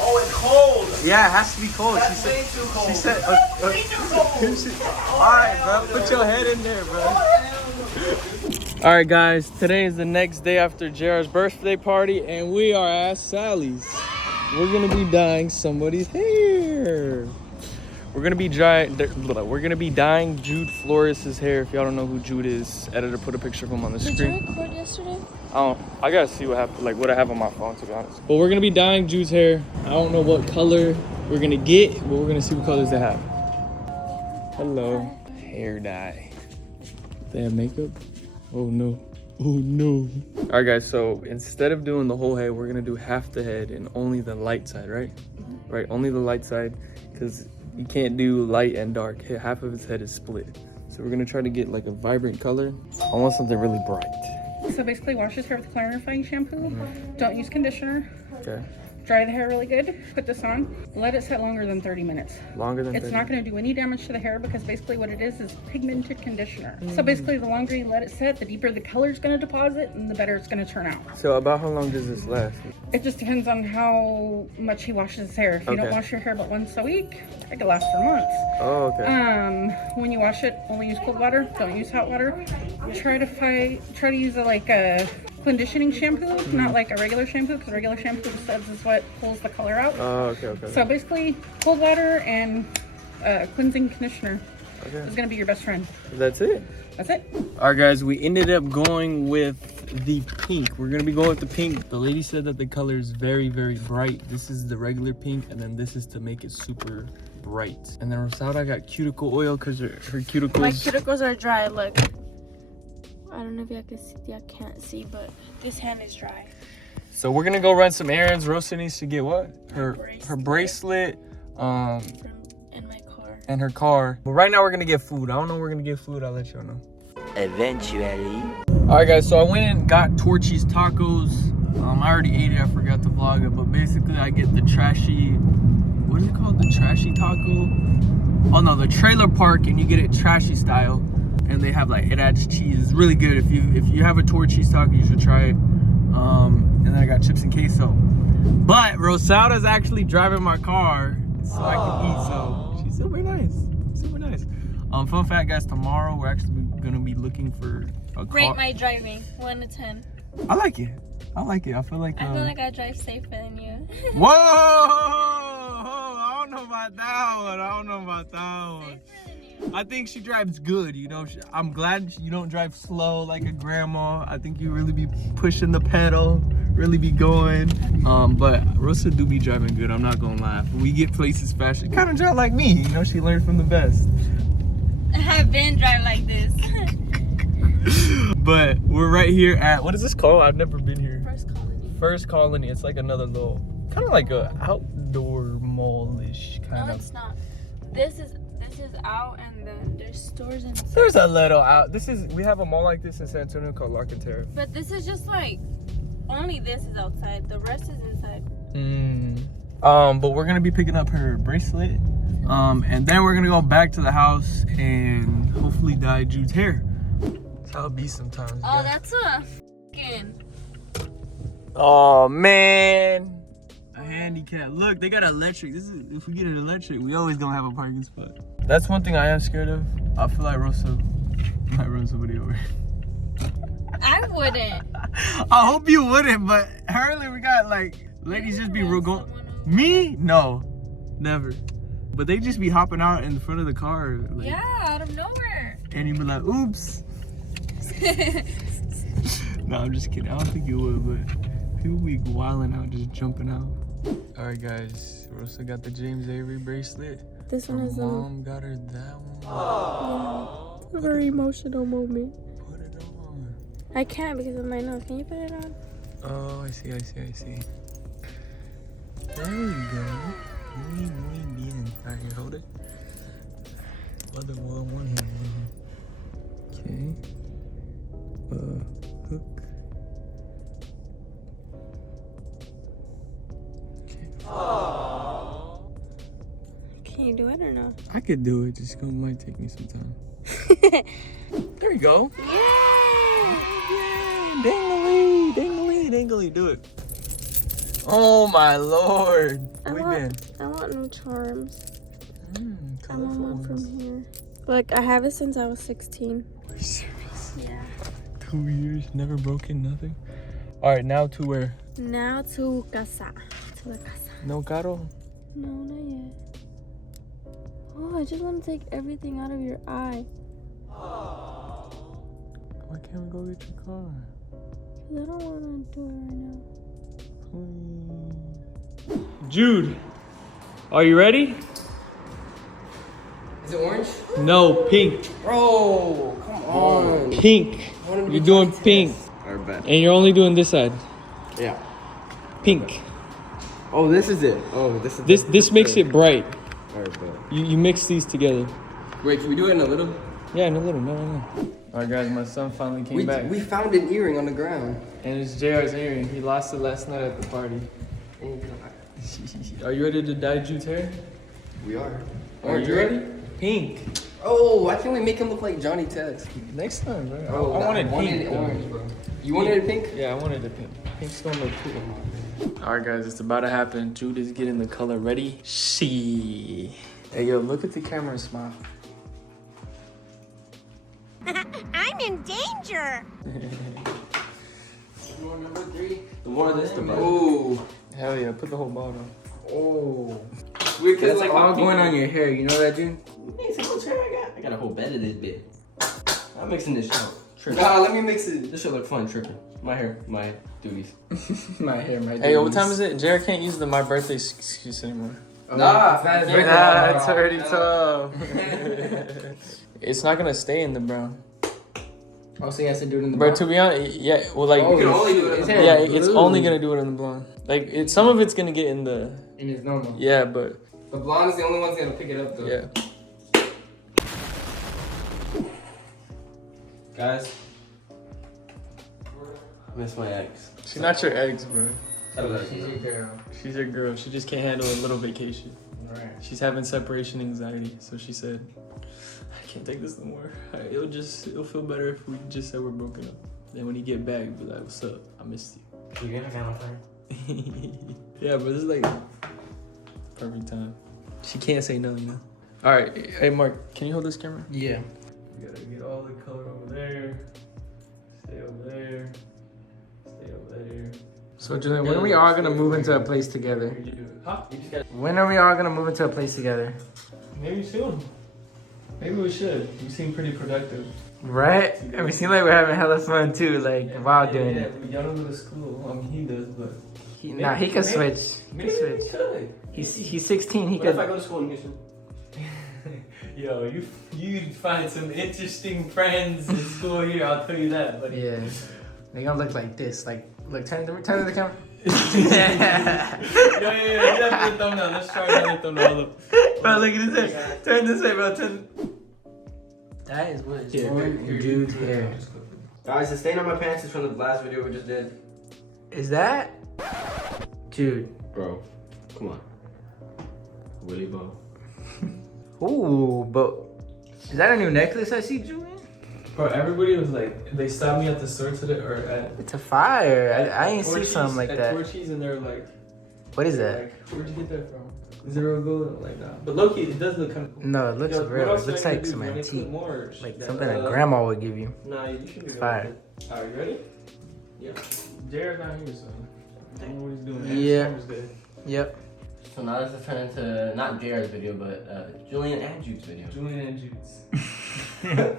Oh, it's cold. Yeah, it has to be cold. That's way too cold. She said, Way too cold. alright, bro, put your head in there, bro. Alright, guys, today is the next day after JR's birthday party, and we are at Sally's. We're gonna be dyeing somebody's hair. We're gonna be dyeing Jude Flores' hair. If y'all don't know who Jude is, editor put a picture of him on the screen. Did you record yesterday? I gotta see what happened, like what I have on my phone, to be honest. But we're gonna be dyeing Jude's hair. I don't know what color we're gonna get, but we're gonna see what colors they have. Hello. Hair dye. They have makeup? Oh no. Oh no. All right, guys, so instead of doing the whole head, we're gonna do half the head and only the light side, right? Mm-hmm. Right, only the light side, because you can't do light and dark. Half of his head is split. So we're gonna try to get like a vibrant color. I want something really bright. So basically wash his hair with clarifying shampoo. Mm-hmm. Don't use conditioner. Okay. Dry the hair really good. Put this on. Let it set longer than 30 minutes. Longer than 30 It's not going to do any damage to the hair because basically what it is pigmented conditioner. So basically the longer you let it set, the deeper the color is going to deposit and the better it's going to turn out. So about how long does this last? It just depends on how much he washes his hair. If you don't wash your hair but once a week, it could last for months. Oh, okay. When you wash it, only use cold water. Don't use hot water. Try to use a conditioning shampoo, not like a regular shampoo, because regular shampoo is what pulls the color out. Oh, okay. So basically, cold water and cleansing conditioner is going to be your best friend. That's it? That's it. All right, guys, we ended up going with the pink. We're going to be going with the pink. The lady said that the color is very, very bright. This is the regular pink, and then this is to make it super bright. And then Rosada got cuticle oil because her cuticles... My cuticles are dry, look. I don't know if y'all can't see, but this hand is dry. So we're gonna go run some errands. Rosa needs to get what? Her bracelet. In my car. And her car. But right now we're gonna get food. I don't know where we're gonna get food. I'll let y'all know. Eventually. All right, guys. So I went and got Torchy's tacos. I already ate it. I forgot to vlog it. But basically, I get the trashy. What is it called? The trashy taco. Oh no, the trailer park, and you get it trashy style. And they have it adds cheese. It's really good. If you have a Torchy's taco, you should try it. And then I got chips and queso. But Rosada's actually driving my car so I can eat. So she's super nice. Super nice. Fun fact, guys, tomorrow we're actually gonna be looking for a car. Rate my driving, 1 to 10. I like it. I feel like I drive safer than you. Whoa! I don't know about that one. I think she drives good, you know. I'm glad you don't drive slow like a grandma. I think you really be pushing the pedal, really be going. But Rosa do be driving good, I'm not gonna lie. When we get places fast, she kind of drive like me, you know. She learned from the best. I've been driving like this. But we're right here at, what is this called? I've never been here. First Colony. It's like another little, kind of like a outdoor mall-ish kind of. No, it's not. This is out, and then there's stores inside. There's a little out. We have a mall like this in San Antonio called La Cantera. But this is just only this is outside. The rest is inside. But we're gonna be picking up her bracelet. And then we're gonna go back to the house and hopefully dye Jude's hair. That's how it be sometimes. Oh, that's a fucking. Oh man. A handicap. Look, they got electric. If we get an electric, we always gonna have a parking spot. That's one thing I am scared of. I feel like Rosa might run somebody over. I wouldn't. I hope you wouldn't, but earlier we got ladies just be real going. Me? No, never. But they just be hopping out in front of the car. Yeah, out of nowhere. And you be like, oops. No, I'm just kidding. I don't think you would, but people be wilding out, just jumping out. All right, guys. Rosa got the James Avery bracelet. This one is Mom got her that one. Yeah, it's a very emotional moment. Put it on. I can't because of my nose. Can you put it on? Oh, I see. There you go. Muy bien. All right, here, hold it. One hand. Okay. Hook. Can you do it or no? I could do it, just might take me some time. There you go. Yay! Yay! Dingly, do it. Oh my lord. I Where you want, I want new charms. been? I want Colorful one ones. from here. Look, I have it since I was 16. Are you serious? Yeah. 2 years, never broken, nothing. All right, now to where? Now to casa. To la casa. No caro. No, not yet. Oh, I just want to take everything out of your eye. Why can't we go get your car? Cause I don't want to do it right now. Please. Jude, are you ready? Is it orange? No, pink. Bro, come on. Pink. wanted to be You're doing Johnny pink. Test. Alright, bet. And you're only doing this side. Yeah. Pink. Oh, this is it. Oh, this is This makes it bright. Alright, bet. You mix these together. Wait, can we do it in a little? Yeah, in a little. No. All right, guys, my son finally came back. We found an earring on the ground. And it's JR's earring. He lost it last night at the party. Are you ready to dye Jude's hair? We are. Are you ready? Pink. Oh, why can't we make him look like Johnny Test? Next time, bro. Oh, I wanted pink. it though. orange, bro. You wanted it pink? Yeah, I wanted it pink. Pink's gonna look cool. All right, guys, it's about to happen. Jude is getting the color ready. Hey, yo, look at the camera and smile. I'm in danger. Number 3. The more this, the better. Oh. Hell yeah, put the whole bottle. Oh. Weird, cause That's like all all going on your hair. You know that, dude? Hey, see how much hair I got? I got a whole bed of this bit. I'm mixing this shit. Tripping. Nah, let me mix it. This should look fun, tripping. My hair, my duties. My hair, my. Hey, yo, what time is it? Jared can't use my birthday excuse anymore. Nah, it's not his birthday. Nah, it's already tough. It's not gonna stay in the brown. Oh, so he has to do it in the. But to be honest, yeah, well, like, Oh, You can only do it in his the hair yeah, is it's blue. only gonna do it in the blonde. Like, some of it's gonna get in the, in his normal. yeah, but The blonde is the only one's gonna pick it up though. yeah. Guys, I miss my ex. She's not your ex, bro. She's your girl. She's your girl. She just can't handle a little vacation. Alright. She's having separation anxiety, so she said, I can't take this no more. It'll feel better if we just said we're broken up. Then when you get back, be like, what's up? I missed you. You're gonna get on Yeah, but this is like perfect time. She can't say no, you know? All right, hey Mark, can you hold this camera? Yeah. You gotta get all the color over there. Stay over there. Stay over there. So Julian, when are we all gonna move into a place together? Huh? When are we all gonna move into a place together? Maybe soon. Maybe we should. You seem pretty productive. Right? And we seem like we're having hella fun too, like while doing it. Y'all don't go to school. I mean, he does, but Nah, he could switch. He maybe could we switch. could. He's 16. He What if I could. go to school in Houston? Yo, you'd find some interesting friends in school here. I'll tell you that. But Yeah. They gonna look like this. Like, look, turn to the camera. yeah. Definitely thumbnail. Let's try another thumbnail. Look. Bro, look at his hair. Turn this way, bro. Turn. That is what is Jude's hair. Guys, the stain on my pants is from the last video we just did. Is that Jude? Bro, come on. Willy Bo. Ooh, but is that a new necklace I see, Julian? Bro, everybody was like, they stopped me at the store today, or at It's a fire. I ain't see Torchy's- something like at that. Torchy's, and they're like, What is that? like, where'd you get that from? Is it real gold? Like that. But low-key, it does look kind of cool. No, it looks Yo, what real. else It should looks I like do? some Do I need to put antique. more, or Like that- something a grandma would give you. Nah, you should be It's good. fire. Alright, you ready? Yeah. Jared's not here, so I don't know what he's doing. Yeah. Camera's dead. Yep. So now this is turning into not JR's video, but Julian and Jude's video. Julian and Jude's.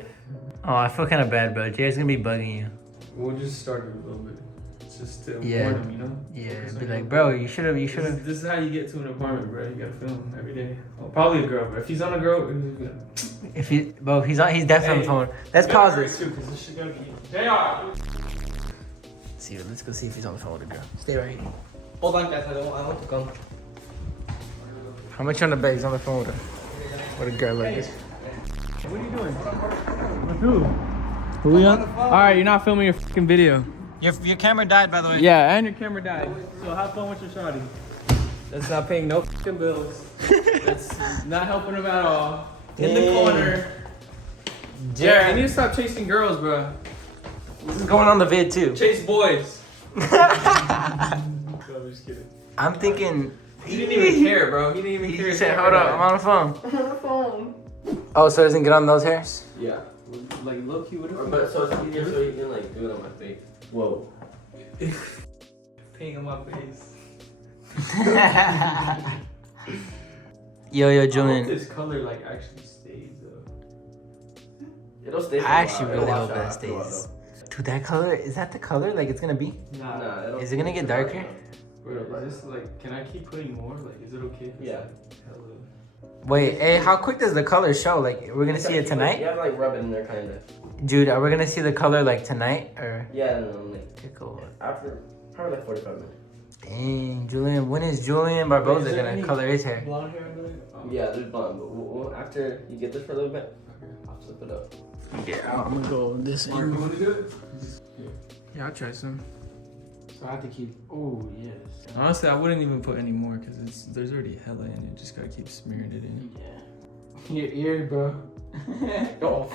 Oh, I feel kind of bad, bro. Jay's gonna be bugging you. We'll just start it a little bit. It's just to Yeah. warn him, you know? Yeah, Focus be on like, him. bro, you should have. This is how you get to an apartment, bro. You gotta film every day. Well, probably a girl, but if he's on a girl, he's gonna. If he, bro, he's definitely on the phone. Let's Better pause hurry this. too, 'cause this shit gotta be. JR! See, let's go see if he's on the phone with a girl. Stay right here. Hold on, guys. I want to come. How much on the bag? He's on the phone with a girl like this. What are you doing? With who? Julian? Alright, you're not filming your fucking video. Your camera died, by the way. Yeah, and your camera died. So have fun with your shawty. That's not paying no fucking bills. That's not helping him at all. In the corner. Jared, you need to stop chasing girls, bro. This is going on the vid too. Chase boys. No, I'm just kidding. I'm thinking. He didn't even care, bro. He didn't even He care. just said, hold up, I'm on the phone. Oh, so it doesn't get on those hairs? Yeah. Like, low key, what if But so it's easier so you can like do it on my face. Whoa. paint on my face? Yo, I hope Julian. this color, like, actually stays, though. It'll stay. For I a actually while. really It'll hope wash that out after a while, stays. Dude, that color, is that the color like it's gonna be? Nah, it'll- Is it gonna get darker? Bro, is this, like, can I keep putting more? Like, is it okay? If it's, Yeah. like, hella... Wait, hey, how quick does the color show? Like, we're gonna see it You tonight? have to like rub it in there, kind of. Dude, are we gonna see the color like tonight? Or? Yeah, no, like Okay, cool. after probably like 45 minutes. Dang, Julian, when is Julian Barboza Wait, is there gonna any color his hair? Blonde hair under there? Oh. Yeah, there's blonde, but after you get this for a little bit, I'll flip it up. Yeah, I'm gonna go this Mark, you want to do it? Yeah, I'll try some. So I have to keep. Oh yes. Honestly, I wouldn't even put any more because there's already hella in it. Just gotta keep smearing it in. Yeah. Your ear, bro. Oh.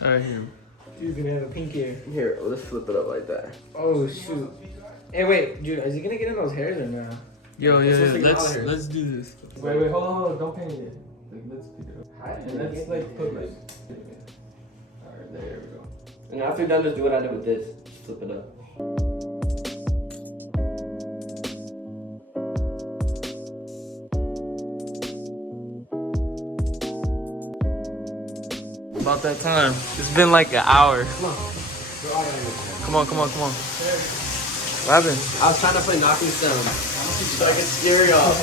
Alright, here. Dude's gonna have a pink ear. Here, let's flip it up like that. Oh shoot. Hey, wait, dude, is he gonna get in those hairs or no? Yo, It's yeah, supposed to get out of here. let's do this. Wait, hold on, don't paint it. Like, let's pick it up. And let's like put like. Alright, there we go. And after you're done, just do what I did with this. Just flip it up. About that time. It's been like an hour. Come on. What happened? I was trying to play knocking sound so I could scare you off.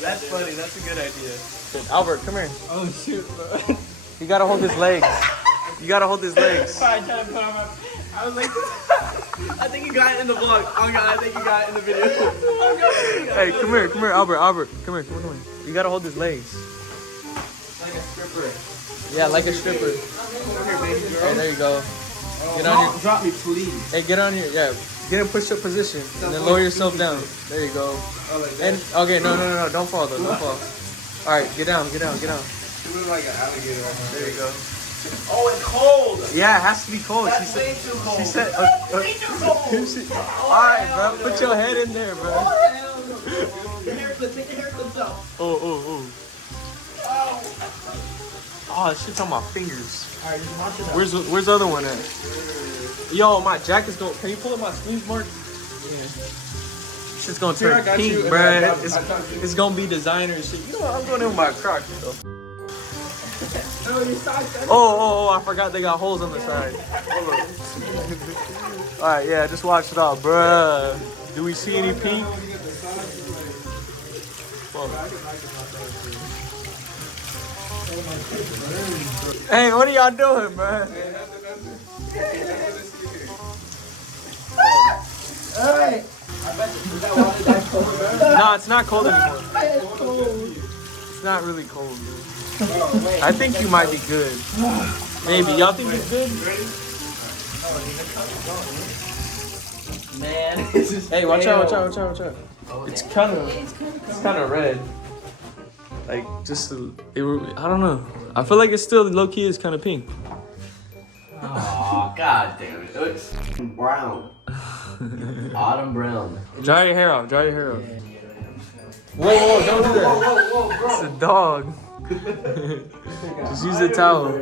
That's funny. That's a good idea. Albert, come here. Oh shoot, bro. You gotta hold his legs. You gotta hold his legs. I was like, I think you got it in the vlog. Oh god, I think you got it in the video. Hey, come here, Albert. Come here. You gotta hold his legs. Like a stripper. Yeah, like a stripper. Hey, there you go. Get on your. Drop me, please. Hey, get on here. Yeah, get in push-up position, and then lower yourself down. There you go. And okay, no, don't fall though. Don't fall. All right, get down. You look like an alligator. There you go. Oh, it's cold. Yeah, it has to be cold. That's way too cold. She said. Way too cold. All right, bro. Put your head in there, bro. Hell no. Your haircut, take your haircuts out. Oh. Oh, that shit's on my fingers. Alright, just wash it up. Where's the other one at? Yo, my jacket's going. Can you pull up my sleeves, Mark? Shit's gonna turn pink, bro. It's gonna be designer and shit. You know what? I'm going in with my Crocs though. Oh, I forgot they got holes on the side. Alright, yeah, just wash it off, bruh. Do we see any pink? Hey, what are y'all doing, bruh? No, it's not cold anymore. It's not really cold, dude. I think you might be good. Maybe. Y'all think it's good? Man. Hey, watch out. It's kind of red. Like, just, I don't know. I feel like it's still low-key is kind of pink. Oh, god damn it. It's brown. Autumn brown. Dry your hair off. Whoa, don't do that. Whoa, It's a dog. Just use a towel.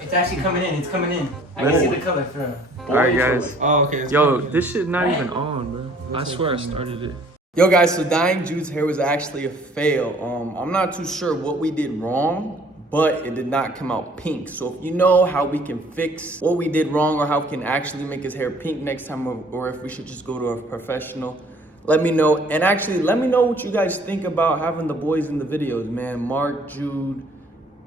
It's actually coming in. It's coming in. I can see the color from. Alright, guys. Oh, okay. Yo, this shit not even on, bro. I swear I started it. Yo, guys, so dyeing Jude's hair was actually a fail. I'm not too sure what we did wrong, but it did not come out pink. So if you know how we can fix what we did wrong or how we can actually make his hair pink next time, or if we should just go to a professional, let me know. And actually, let me know what you guys think about having the boys in the videos, man. Mark, Jude,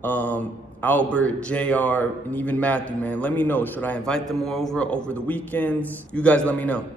Albert, JR, and even Matthew, man. Let me know. Should I invite them more over the weekends? You guys let me know.